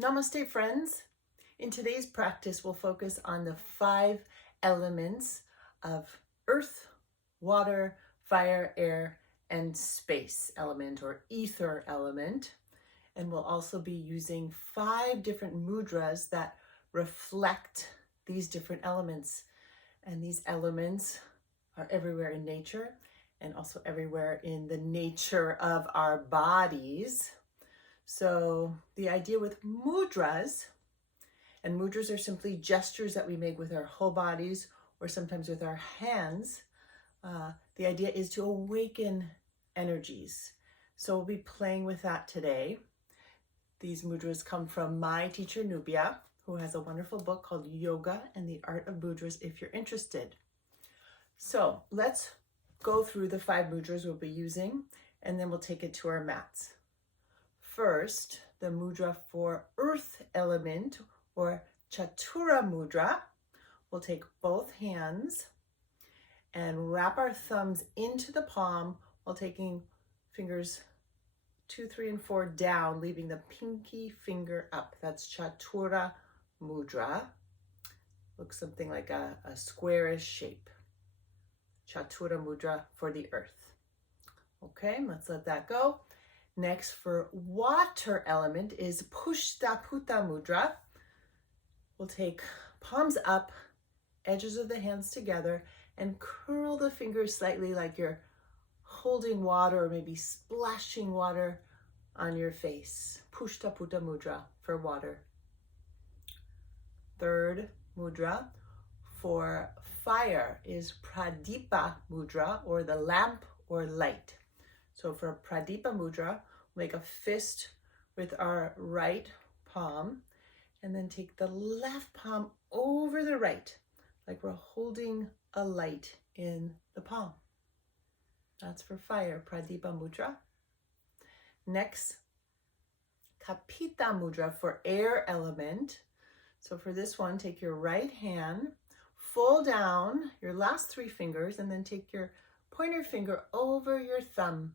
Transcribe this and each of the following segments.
Namaste, friends. In today's practice, we'll focus on the 5 elements of earth, water, fire, air, and space element or ether element. And we'll also be using 5 different mudras that reflect these different elements. And these elements are everywhere in nature and also everywhere in the nature of our bodies. So the idea with mudras, and mudras are simply gestures that we make with our whole bodies or sometimes with our hands. The idea is to awaken energies. So we'll be playing with that today. These mudras come from my teacher, Nubia, who has a wonderful book called Yoga and the Art of Mudras if you're interested. So let's go through the 5 mudras we'll be using, and then we'll take it to our mats. First, the mudra for earth element or chatura mudra. We'll take both hands and wrap our thumbs into the palm while taking fingers 2, 3, and 4 down, leaving the pinky finger up. That's chatura mudra. Looks something like a squarish shape. Chatura mudra for the earth. Okay, let's let that go. Next, for water element is Pushtaputa mudra. We'll take palms up, edges of the hands together, and curl the fingers slightly like you're holding water or maybe splashing water on your face. Pushtaputa mudra for water. Third mudra for fire is Pradipa mudra, or the lamp or light. So for Pradipa mudra, we'll make a fist with our right palm and then take the left palm over the right, like we're holding a light in the palm. That's for fire, Pradipa mudra. Next, Kapita mudra for air element. So for this one, take your right hand, fold down your last 3 fingers, and then take your pointer finger over your thumb,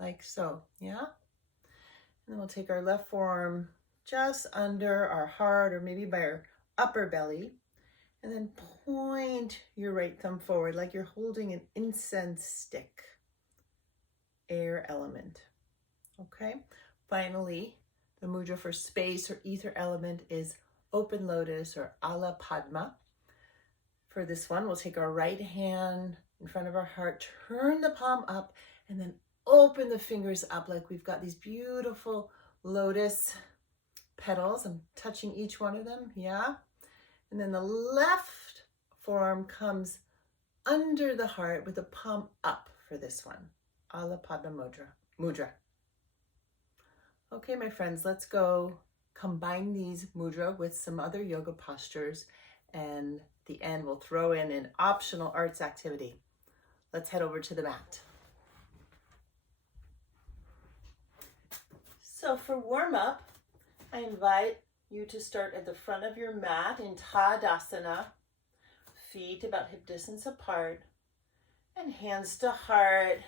like so, yeah? And then we'll take our left forearm just under our heart or maybe by our upper belly, and then point your right thumb forward like you're holding an incense stick. Air element. Okay? Finally, the mudra for space or ether element is open lotus or Ala Padma. For this one, we'll take our right hand in front of our heart, turn the palm up, and then open the fingers up like we've got these beautiful lotus petals. I'm touching each one of them, yeah? And then the left forearm comes under the heart with the palm up for this one. Ala Padma mudra. Okay, my friends, let's go combine these mudra with some other yoga postures, and at the end we'll throw in an optional arts activity. Let's head over to the mat. So for warm-up, I invite you to start at the front of your mat in Tadasana, feet about hip distance apart, and hands to heart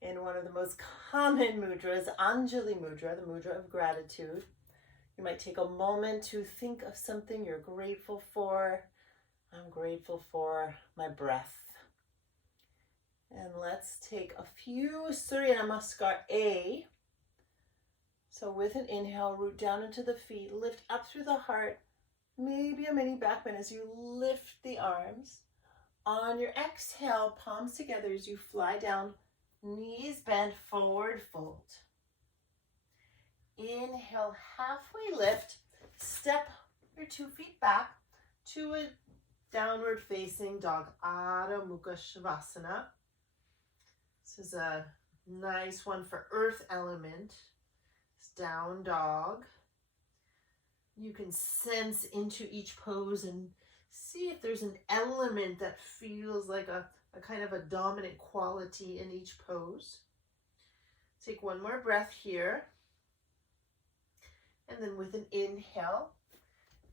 in one of the most common mudras, Anjali mudra, the mudra of gratitude. You might take a moment to think of something you're grateful for. I'm grateful for my breath. And let's take a few Surya Namaskar A. So with an inhale, root down into the feet, lift up through the heart, maybe a mini back bend as you lift the arms. On your exhale, palms together as you fly down, knees bent, forward fold. Inhale, halfway lift, step your 2 feet back to a downward facing dog, Adho Mukha Shavasana. This is a nice one for earth element. It's down dog. You can sense into each pose and see if there's an element that feels like a kind of a dominant quality in each pose. Take one more breath here. And then with an inhale,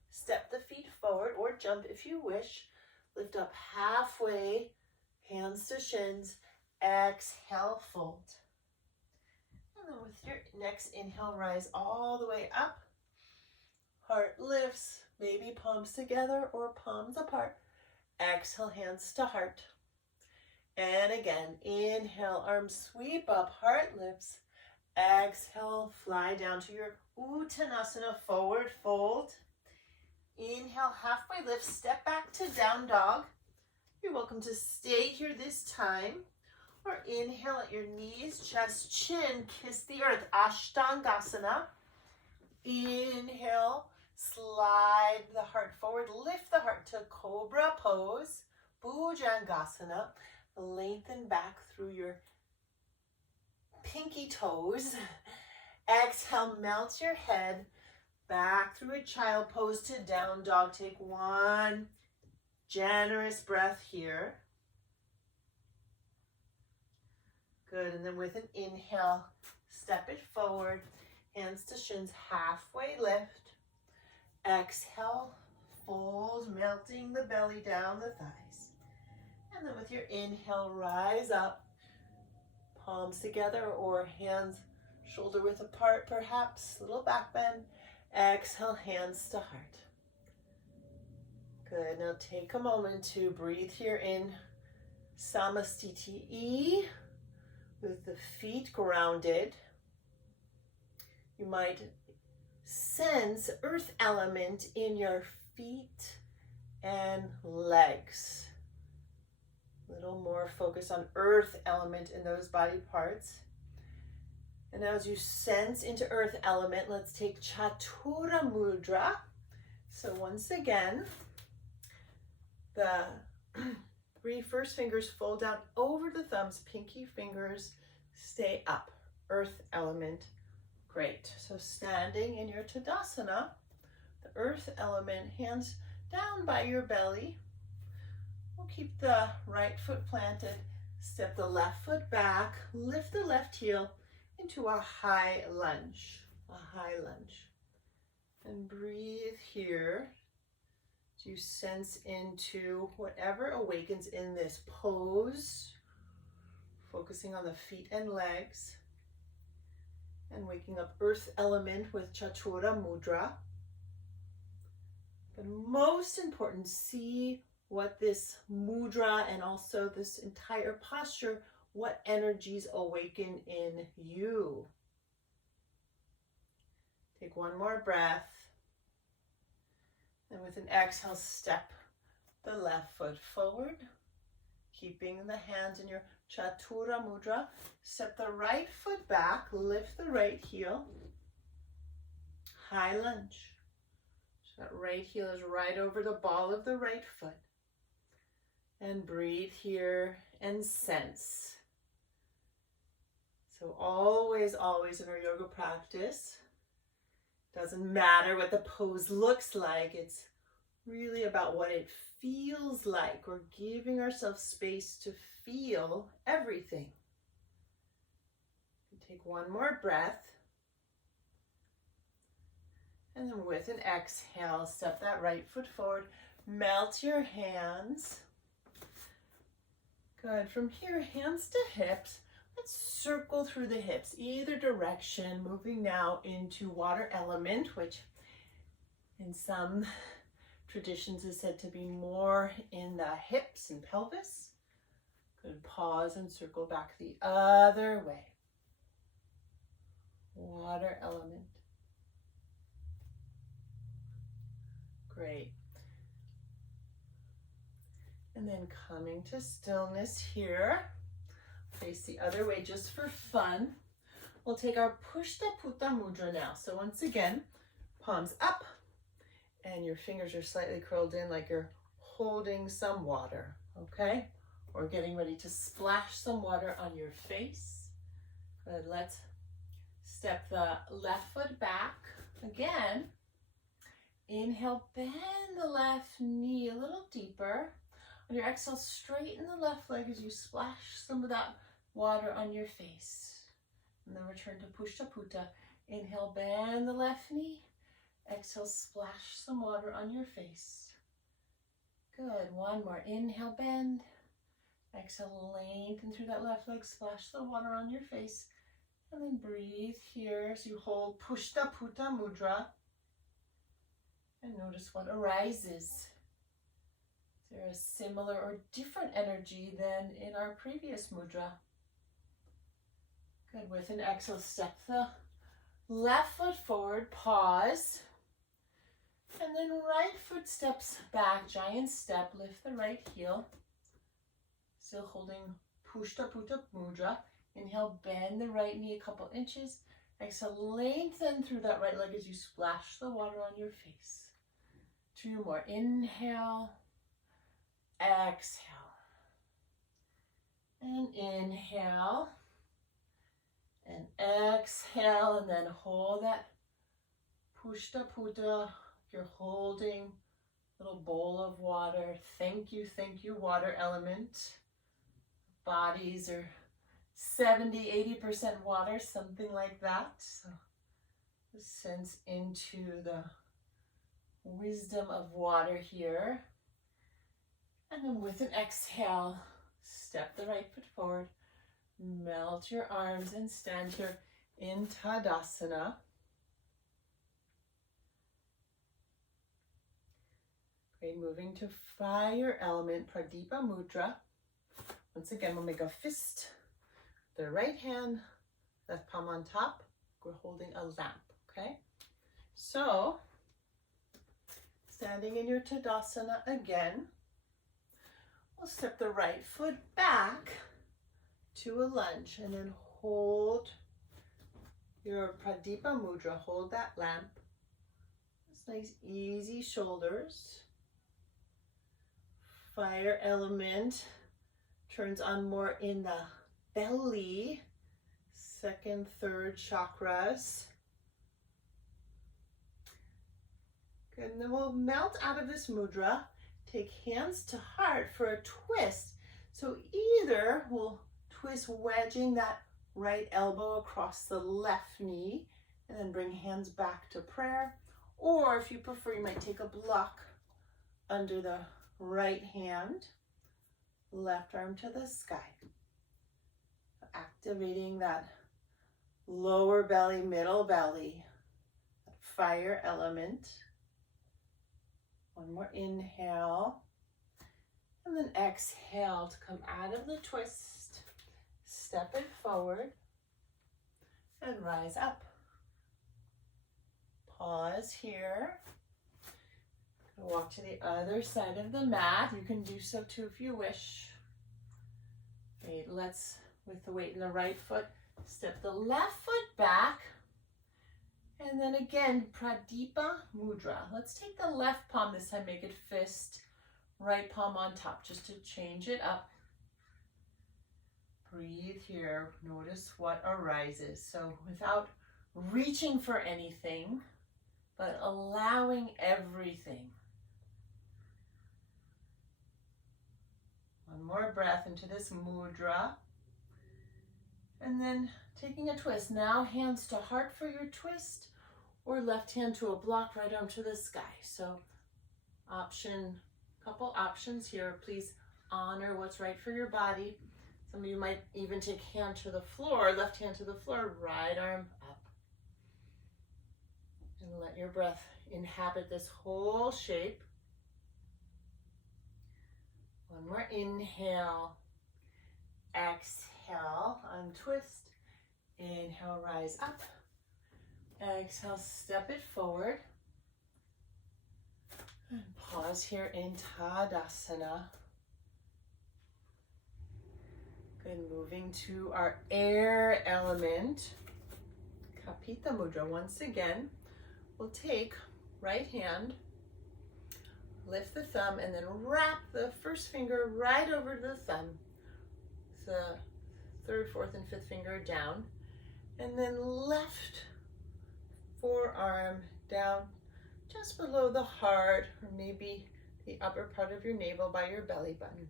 step the feet forward or jump if you wish. Lift up halfway, hands to shins. Exhale, fold. And then with your next inhale, rise all the way up. Heart lifts, maybe palms together or palms apart. Exhale, hands to heart. And again, inhale, arms sweep up, heart lifts. Exhale, fly down to your Uttanasana, forward fold. Inhale, halfway lift, step back to down dog. You're welcome to stay here this time. Or inhale at your knees, chest, chin, kiss the earth, Ashtangasana. Inhale, slide the heart forward, lift the heart to Cobra pose, Bhujangasana. Lengthen back through your pinky toes. Exhale, melt your head back through a child pose to down dog. Take one generous breath here. Good, and then with an inhale, step it forward, hands to shins, halfway lift. Exhale, fold, melting the belly down the thighs. And then with your inhale, rise up, palms together or hands shoulder width apart perhaps, little back bend. Exhale, hands to heart. Good, now take a moment to breathe here in Samastiti with the feet grounded. You might sense earth element in your feet and legs. A little more focus on earth element in those body parts. And as you sense into earth element, let's take Chatura Mudra. So once again, the 3 first fingers fold down over the thumbs, pinky fingers stay up, earth element. Great. So standing in your Tadasana, the earth element, hands down by your belly. We'll keep the right foot planted, step the left foot back, lift the left heel into a high lunge, And breathe here. You sense into whatever awakens in this pose, focusing on the feet and legs, and waking up earth element with Chatura Mudra. But most important, see what this mudra and also this entire posture, what energies awaken in you. Take one more breath. And with an exhale, step the left foot forward, keeping the hands in your Chatura Mudra. Step the right foot back, lift the right heel, high lunge. So that right heel is right over the ball of the right foot. And breathe here and sense. So always in our yoga practice, doesn't matter what the pose looks like, it's really about what it feels like. We're giving ourselves space to feel everything. Take one more breath. And then with an exhale, step that right foot forward, melt your hands. Good, from here, hands to hips. Let's circle through the hips, either direction, moving now into water element, which in some traditions is said to be more in the hips and pelvis. Good, pause and circle back the other way. Water element. Great. And then coming to stillness here. Face the other way just for fun. We'll take our Pushtaputta Mudra now. So once again, palms up and your fingers are slightly curled in like you're holding some water, okay? Or getting ready to splash some water on your face. Good, let's step the left foot back. Again, inhale, bend the left knee a little deeper. On your exhale, straighten the left leg as you splash some of that water on your face. And then return to Pushtaputta. Inhale, bend the left knee. Exhale, splash some water on your face. Good, one more. Inhale, bend. Exhale, lengthen through that left leg, splash the water on your face. And then breathe here as you hold Pushtaputta Mudra. And notice what arises. Is there a similar or different energy than in our previous mudra? Good. With an exhale, step the left foot forward, pause. And then right foot steps back, giant step, lift the right heel. Still holding Pushta Putta Mudra. Inhale, bend the right knee a couple inches. Exhale, lengthen through that right leg as you splash the water on your face. 2 more. Inhale, exhale. And inhale. And exhale, and then hold that Pushta Putta. You're holding a little bowl of water. Thank you, water element. Bodies are 70–80% water, something like that. So sense into the wisdom of water here. And then with an exhale, step the right foot forward, melt your arms and stand here in Tadasana. Great, moving to fire element, Pradipa Mudra. Once again, we'll make a fist. The right hand, left palm on top. We're holding a lamp, okay? So, standing in your Tadasana again, we'll step the right foot back to a lunge and then hold your Pradipa Mudra. Hold that lamp. It's nice, easy shoulders. Fire element turns on more in the belly, 2nd, 3rd chakras. Good, and then we'll melt out of this mudra. Take hands to heart for a twist. So either we'll twist wedging that right elbow across the left knee and then bring hands back to prayer. Or if you prefer, you might take a block under the right hand, left arm to the sky. Activating that lower belly, middle belly, fire element. One more inhale. And then exhale to come out of the twist. Step it forward and rise up. Pause here. Walk to the other side of the mat. You can do so too if you wish. Okay, let's, with the weight in the right foot, step the left foot back. And then again, Pradipa Mudra. Let's take the left palm this time, make it fist, right palm on top, just to change it up. Breathe here, notice what arises. So without reaching for anything, but allowing everything. One more breath into this mudra. And then taking a twist. Now hands to heart for your twist, or left hand to a block, right arm to the sky. So couple options here. Please honor what's right for your body. Some of you might even take hand to the floor, left hand to the floor, right arm up. And let your breath inhabit this whole shape. One more inhale. Exhale, untwist. Inhale, rise up. Exhale, step it forward. And pause here in Tadasana. Good, moving to our air element, Kapita Mudra. Once again, we'll take right hand, lift the thumb, and then wrap the first finger right over the thumb. The 3rd, 4th, and 5th finger down. And then left forearm down just below the heart, or maybe the upper part of your navel by your belly button.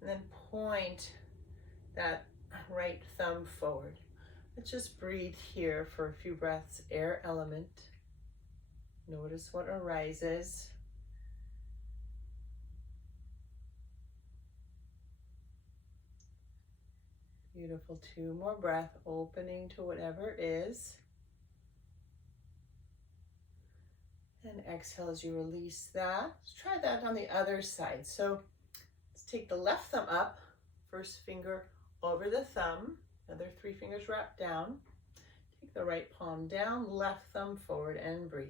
And then point that right thumb forward. Let's just breathe here for a few breaths. Air element. Notice what arises. Beautiful. 2 more breaths, opening to whatever is. And exhale as you release that. Let's try that on the other side. So let's take the left thumb up, first finger over the thumb, other 3 fingers wrapped down. Take the right palm down, left thumb forward, and breathe.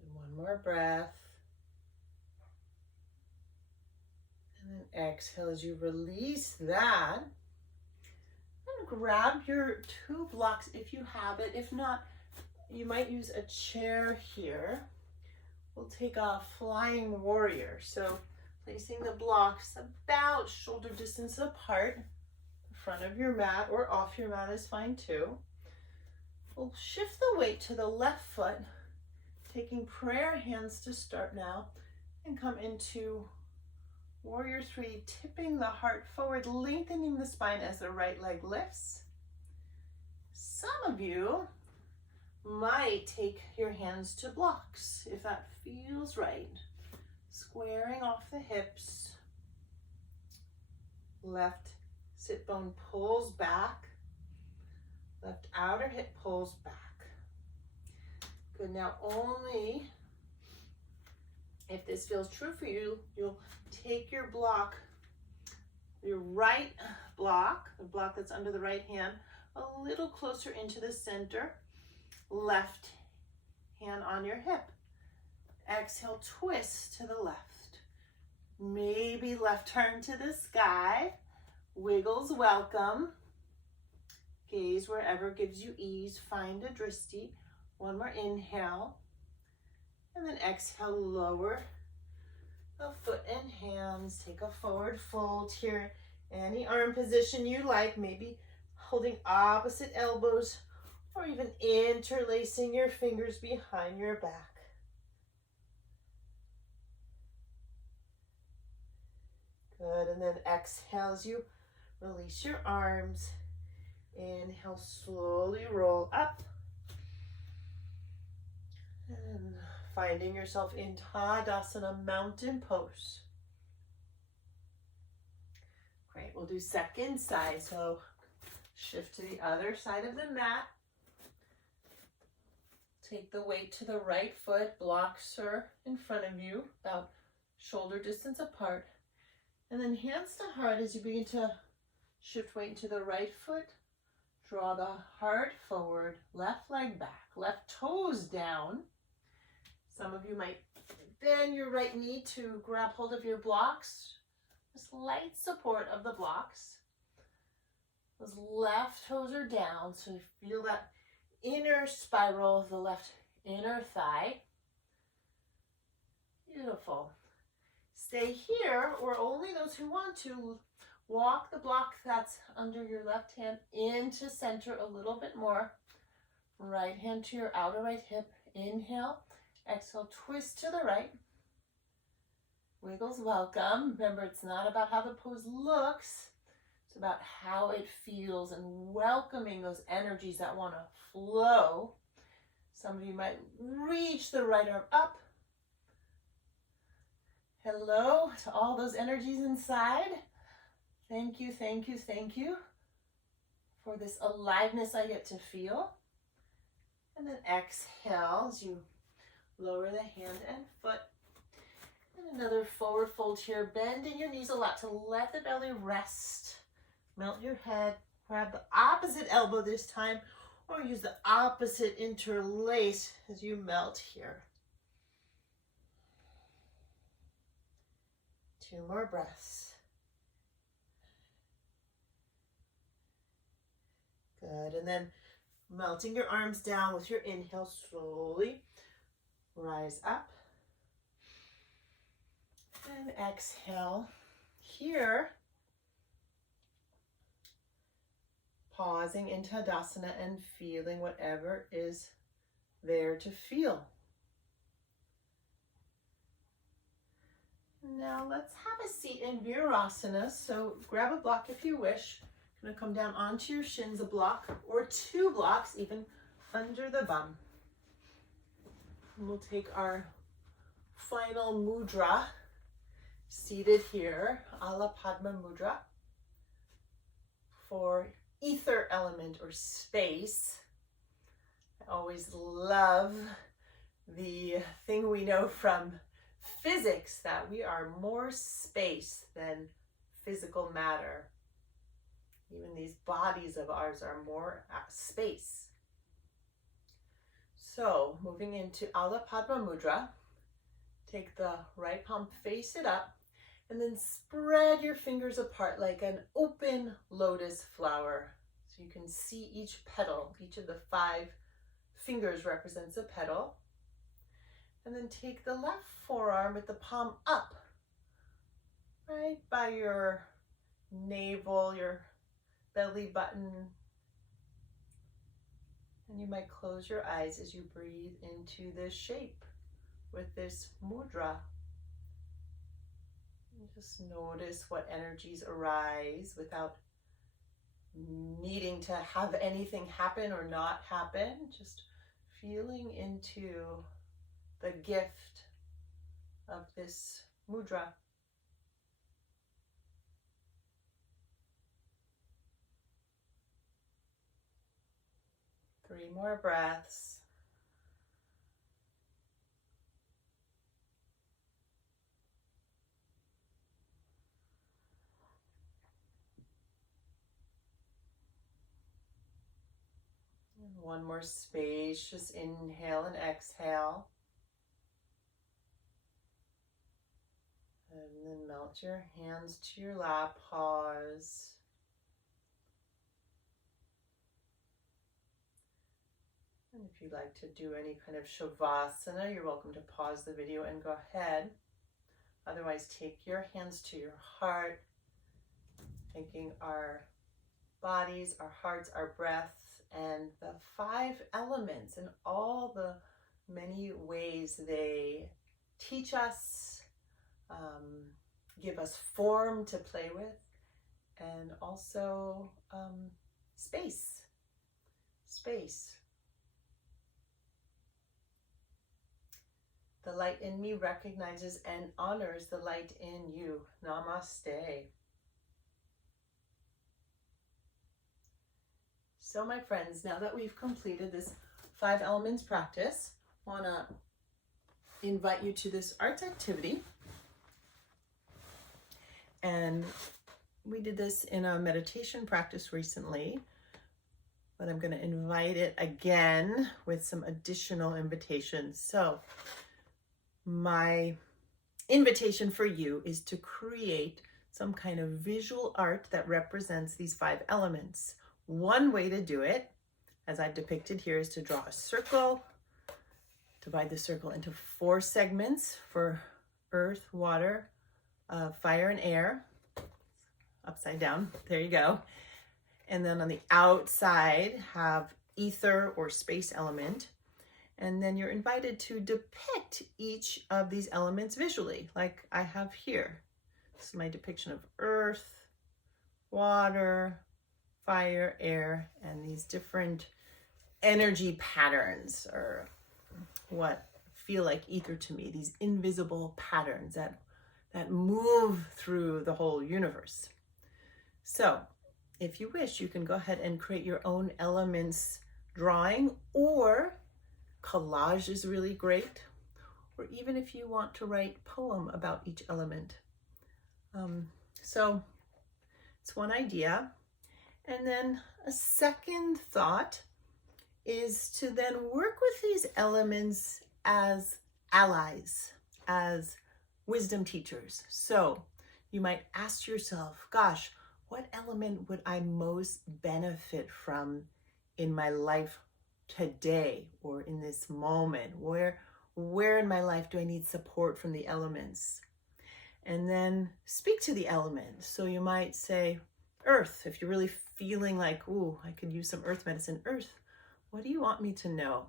And one more breath. And then exhale as you release that. And grab your 2 blocks if you have it. If not, you might use a chair here. We'll take a flying warrior. So placing the blocks about shoulder distance apart, in front of your mat or off your mat is fine too. We'll shift the weight to the left foot, taking prayer hands to start now, and come into Warrior 3, tipping the heart forward, lengthening the spine as the right leg lifts. Some of you might take your hands to blocks, if that feels right. Squaring off the hips. Left sit bone pulls back. Left outer hip pulls back. Good, now only if this feels true for you, you'll take your block, your right block, the block that's under the right hand, a little closer into the center. Left hand on your hip. Exhale, twist to the left. Maybe left arm to the sky. Wiggles welcome. Gaze wherever gives you ease. Find a drishti. One more inhale. And then exhale, lower the foot and hands. Take a forward fold here. Any arm position you like, maybe holding opposite elbows or even interlacing your fingers behind your back. Good, and then exhale as you release your arms. Inhale, slowly roll up. And finding yourself in Tadasana, mountain pose. Great, we'll do second side. So shift to the other side of the mat. Take the weight to the right foot, blocks are in front of you, about shoulder distance apart. And then hands to heart as you begin to shift weight into the right foot. Draw the heart forward, left leg back, left toes down. Some of you might bend your right knee to grab hold of your blocks. Just light support of the blocks. Those left toes are down, so you feel that inner spiral of the left inner thigh. Beautiful. Stay here, or only those who want to, walk the block that's under your left hand into center a little bit more. Right hand to your outer right hip. Inhale. Exhale, twist to the right. Wiggles welcome. Remember, it's not about how the pose looks. It's about how it feels and welcoming those energies that want to flow. Some of you might reach the right arm up. Hello to all those energies inside. Thank you, thank you, thank you for this aliveness I get to feel. And then exhale as you lower the hand and foot. And another forward fold here. Bending your knees a lot to let the belly rest. Melt your head. Grab the opposite elbow this time, or use the opposite interlace as you melt here. 2 more breaths. Good, and then melting your arms down with your inhale, slowly rise up. And exhale. Here, pausing in Tadasana and feeling whatever is there to feel. Now let's have a seat in Virasana. So grab a block if you wish. You're going to come down onto your shins, a block or 2 blocks, even under the bum. And we'll take our final mudra, seated here, Ala Padma Mudra. for ether element or space. I always love the thing we know from physics that we are more space than physical matter. Even these bodies of ours are more space. So moving into Adho Padma Mudra, take the right palm, face it up, and then spread your fingers apart like an open lotus flower. So you can see each petal, each of the 5 fingers represents a petal. And then take the left forearm with the palm up, right by your navel, your belly button. And you might close your eyes as you breathe into this shape with this mudra. And just notice what energies arise without needing to have anything happen or not happen. Just feeling into the gift of this mudra. Three more breaths. And one more spacious inhale and exhale. And then melt your hands to your lap, pause. And if you'd like to do any kind of shavasana, you're welcome to pause the video and go ahead. Otherwise, take your hands to your heart, thanking our bodies, our hearts, our breaths, and the 5 elements and all the many ways they teach us, give us form to play with, and also space. The light in me recognizes and honors the light in you. Namaste. So my friends, now that we've completed this 5 elements practice, I want to invite you to this arts activity. And we did this in a meditation practice recently, but I'm going to invite it again with some additional invitations. So my invitation for you is to create some kind of visual art that represents these 5 elements. One way to do it, as I've depicted here, is to draw a circle, divide the circle into 4 segments for earth, water, fire, and air. Upside down, there you go. And then on the outside have ether or space element. And then you're invited to depict each of these elements visually, like I have here. This is my depiction of earth, water, fire, air, and these different energy patterns, or what feel like ether to me, these invisible patterns that move through the whole universe. So if you wish, you can go ahead and create your own elements drawing, or collage is really great, or even if you want to write a poem about each element. So it's one idea. And then a second thought is to then work with these elements as allies, as wisdom teachers. So you might ask yourself, gosh, what element would I most benefit from in my life today, or in this moment? Where in my life do I need support from the elements? And then speak to the element. So you might say, earth, if you're really feeling like, ooh, I could use some earth medicine. Earth, what do you want me to know?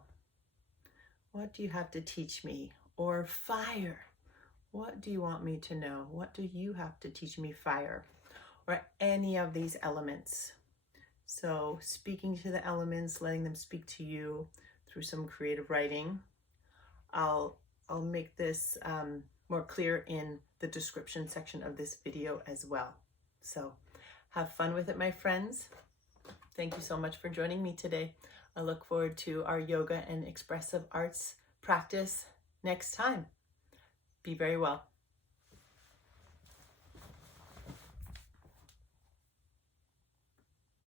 What do you have to teach me? Or fire, what do you want me to know? What do you have to teach me, fire? Or any of these elements. So speaking to the elements, letting them speak to you through some creative writing. I'll make this more clear in the description section of this video as well. So Have fun with it, my friends. Thank you so much for joining me today. I look forward to our yoga and expressive arts practice next time. Be very well.